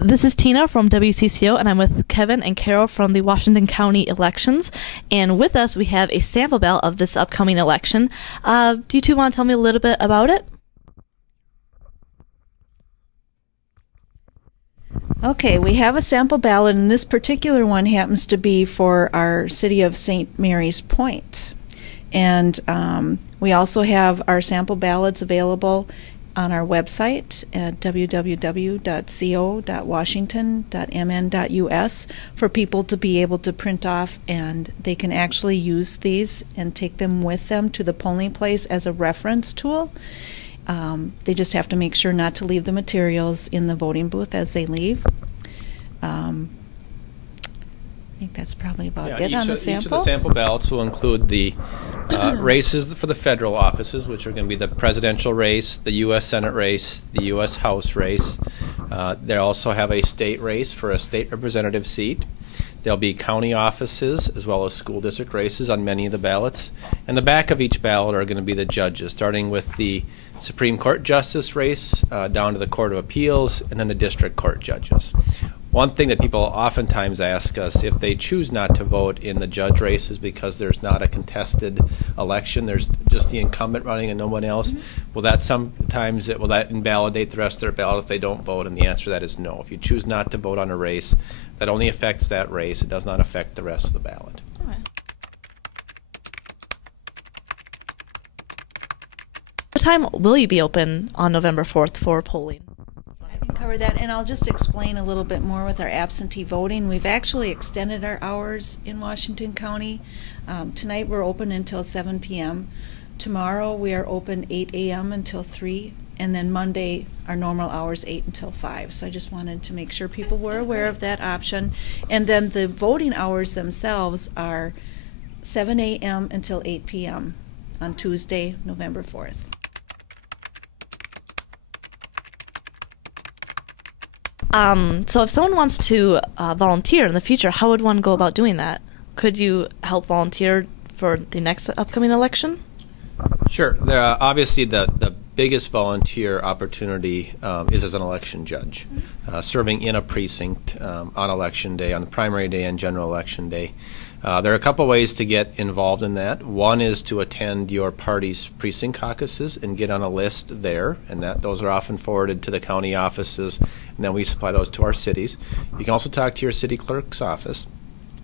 This is Tina from WCCO, and I'm with Kevin and Carol from the Washington County elections. And with us, we have a sample ballot of this upcoming election. Do you two want to tell me a little bit about it? Okay, we have a sample ballot, and this particular one happens to be for our city of St. Mary's Point. And we also have our sample ballots available on our website at www.co.washington.mn.us for people to be able to print off, and they can actually use these and take them with them to the polling place as a reference tool. They just have to make sure not to leave the materials in the voting booth as they leave. I think that's probably about it on the sample. Each of the sample ballots will include the races for the federal offices, which are going to be the presidential race, the U.S. Senate race, the U.S. House race. They also have a state race for a state representative seat. There'll be county offices as well as school district races on many of the ballots. And the back of each ballot are going to be the judges, starting with the Supreme Court Justice race down to the Court of Appeals and then the district court judges. One thing that people oftentimes ask us, if they choose not to vote in the judge races because there's not a contested election, there's just the incumbent running and no one else, will that invalidate the rest of their ballot if they don't vote? And the answer to that is no. If you choose not to vote on a race, that only affects that race. It does not affect the rest of the ballot. What time will you be open on November 4th for polling? Cover that, and I'll just explain a little bit more with our absentee voting. We've actually extended our hours in Washington County. Tonight we're open until 7 p.m. Tomorrow we are open 8 a.m. until 3, and then Monday our normal hours 8 until 5. So I just wanted to make sure people were aware of that option. And then the voting hours themselves are 7 a.m. until 8 p.m. on Tuesday, November 4th. So if someone wants to volunteer in the future, how would one go about doing that? Could you help volunteer for the next upcoming election? Sure. Obviously, the biggest volunteer opportunity is as an election judge, serving in a precinct on election day, on the primary day and general election day. There are a couple ways to get involved in that. One is to attend your party's precinct caucuses and get on a list there, and those are often forwarded to the county offices, and then we supply those to our cities. You can also talk to your city clerk's office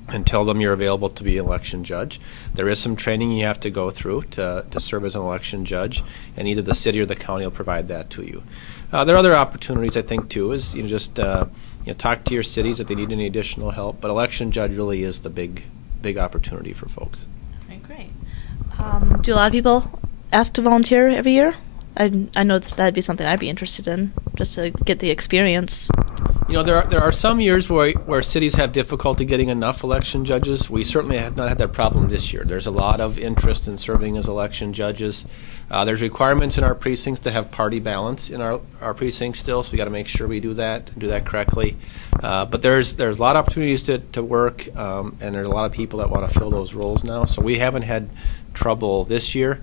and tell them you're available to be an election judge. There is some training you have to go through to serve as an election judge, and either the city or the county will provide that to you. There are other opportunities, I think, too, is just talk to your cities if they need any additional help, but election judge really is the big opportunity for folks. Okay, great. Do a lot of people ask to volunteer every year? I know that'd be something I'd be interested in, just to get the experience. There are some years where cities have difficulty getting enough election judges. We certainly have not had that problem this year. There's a lot of interest in serving as election judges. There's requirements in our precincts to have party balance in our precincts still, so we got to make sure we do that correctly. But there's a lot of opportunities to work, and there's a lot of people that want to fill those roles now. So we haven't had trouble this year.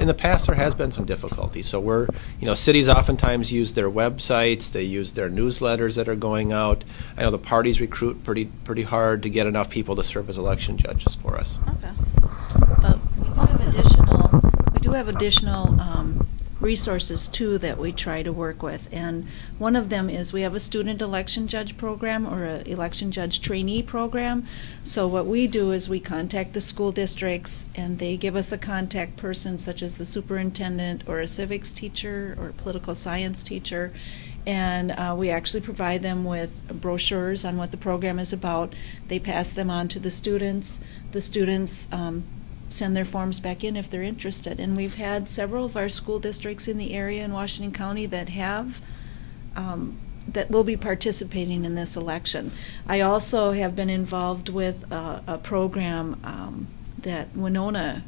In the past, there has been some difficulty. So cities oftentimes use their websites, they use their newsletters that are going out. I know the parties recruit pretty hard to get enough people to serve as election judges for us. Okay. We do have additional resources too that we try to work with, and one of them is we have a student election judge program or an election judge trainee program. So what we do is we contact the school districts, and they give us a contact person such as the superintendent or a civics teacher or a political science teacher, and we actually provide them with brochures on what the program is about. They pass them on to the students. The students send their forms back in if they're interested. And we've had several of our school districts in the area in Washington County that will be participating in this election. I also have been involved with a program that Winona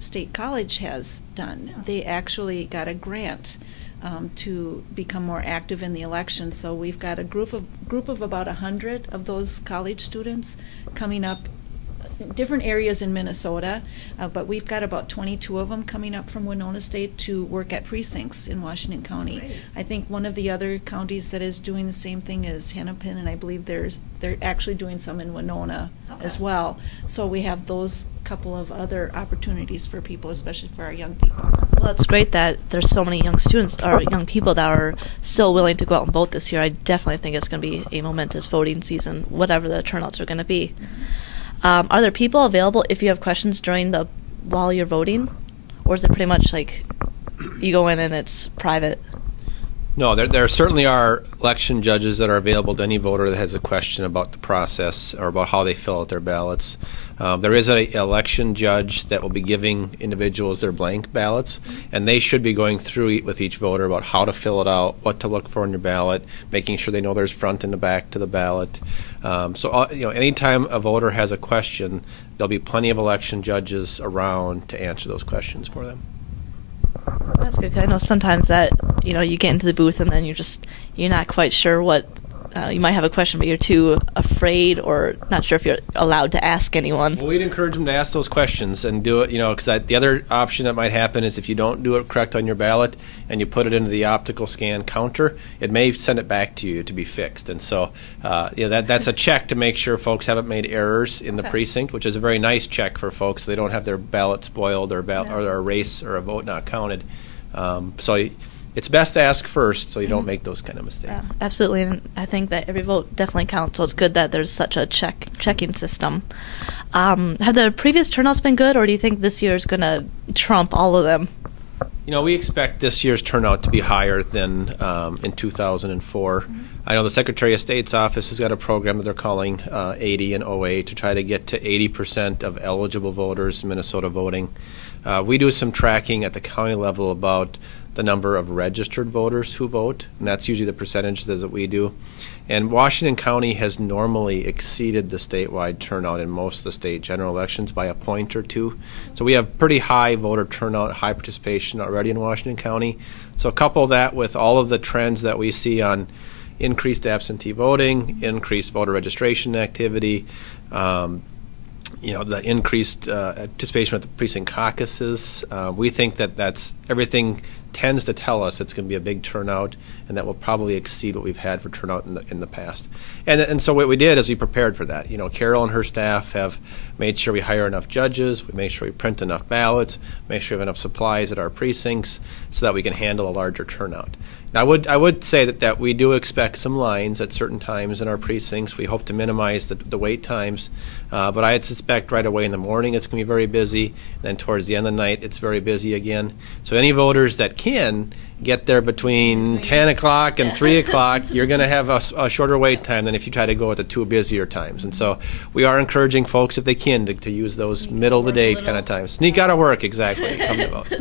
State College has done. They actually got a grant to become more active in the election. So we've got a group of about 100 of those college students coming up different areas in Minnesota, but we've got about 22 of them coming up from Winona State to work at precincts in Washington County. I think one of the other counties that is doing the same thing is Hennepin, and I believe they're actually doing some in Winona as well. So we have those couple of other opportunities for people, especially for our young people. Well, it's great that there's so many young students or young people that are so willing to go out and vote this year. I definitely think it's going to be a momentous voting season, whatever the turnouts are going to be. Are there people available if you have questions while you're voting, or is it pretty much like you go in and it's private? No, there certainly are election judges that are available to any voter that has a question about the process or about how they fill out their ballots. There is an election judge that will be giving individuals their blank ballots, and they should be going through with each voter about how to fill it out, what to look for in your ballot, making sure they know there's front and the back to the ballot. Anytime a voter has a question, there'll be plenty of election judges around to answer those questions for them. That's good, 'cause I know sometimes that you get into the booth and then you're not quite sure what you might have a question, but you're too afraid or not sure if you're allowed to ask anyone. Well, we'd encourage them to ask those questions and do it, because the other option that might happen is if you don't do it correct on your ballot and you put it into the optical scan counter, it may send it back to you to be fixed. And so, that's a check to make sure folks haven't made errors in the precinct, which is a very nice check for folks so they don't have their ballot spoiled or a race or a vote not counted. So it's best to ask first so you don't make those kind of mistakes. Yeah, absolutely, and I think that every vote definitely counts, so it's good that there's such a checking system. Have the previous turnouts been good, or do you think this year is going to trump all of them? We expect this year's turnout to be higher than in 2004. I know the Secretary of State's office has got a program that they're calling 80 and 08 to try to get to 80% of eligible voters in Minnesota voting. We do some tracking at the county level about the number of registered voters who vote, and that's usually the percentage that we do. And Washington County has normally exceeded the statewide turnout in most of the state general elections by a point or two. So we have pretty high voter turnout, high participation already in Washington County. So couple that with all of the trends that we see on increased absentee voting, increased voter registration activity, the increased participation at the precinct caucuses. We think that's everything tends to tell us it's going to be a big turnout, and that will probably exceed what we've had for turnout in the past. And so what we did is we prepared for that. Carol and her staff have made sure we hire enough judges, we make sure we print enough ballots, make sure we have enough supplies at our precincts so that we can handle a larger turnout. Now, I would say that we do expect some lines at certain times in our precincts. We hope to minimize the wait times, but I'd suspect right away in the morning it's going to be very busy, and then towards the end of the night it's very busy again. So any voters that can get there between 10 o'clock and 3 o'clock, you're going to have a shorter wait time than if you try to go at the two busier times. And so we are encouraging folks, if they can, to use those middle-of-the-day kind of times. Sneak out of work, exactly. Come to vote.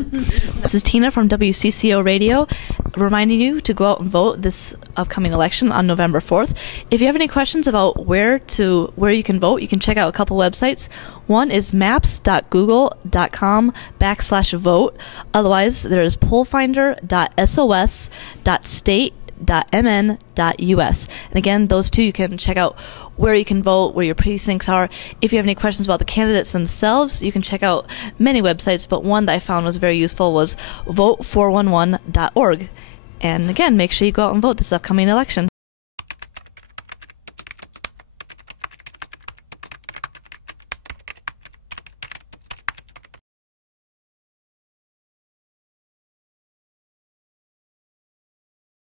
This is Tina from WCCO Radio, reminding you to go out and vote this upcoming election on November 4th. If you have any questions about where you can vote, you can check out a couple websites. One is maps.google.com/vote. Otherwise, there's pollfinder.sos.state.mn.us. And again, those two, you can check out where you can vote, where your precincts are. If you have any questions about the candidates themselves, you can check out many websites, but one that I found was very useful was vote411.org. And again, make sure you go out and vote this upcoming election.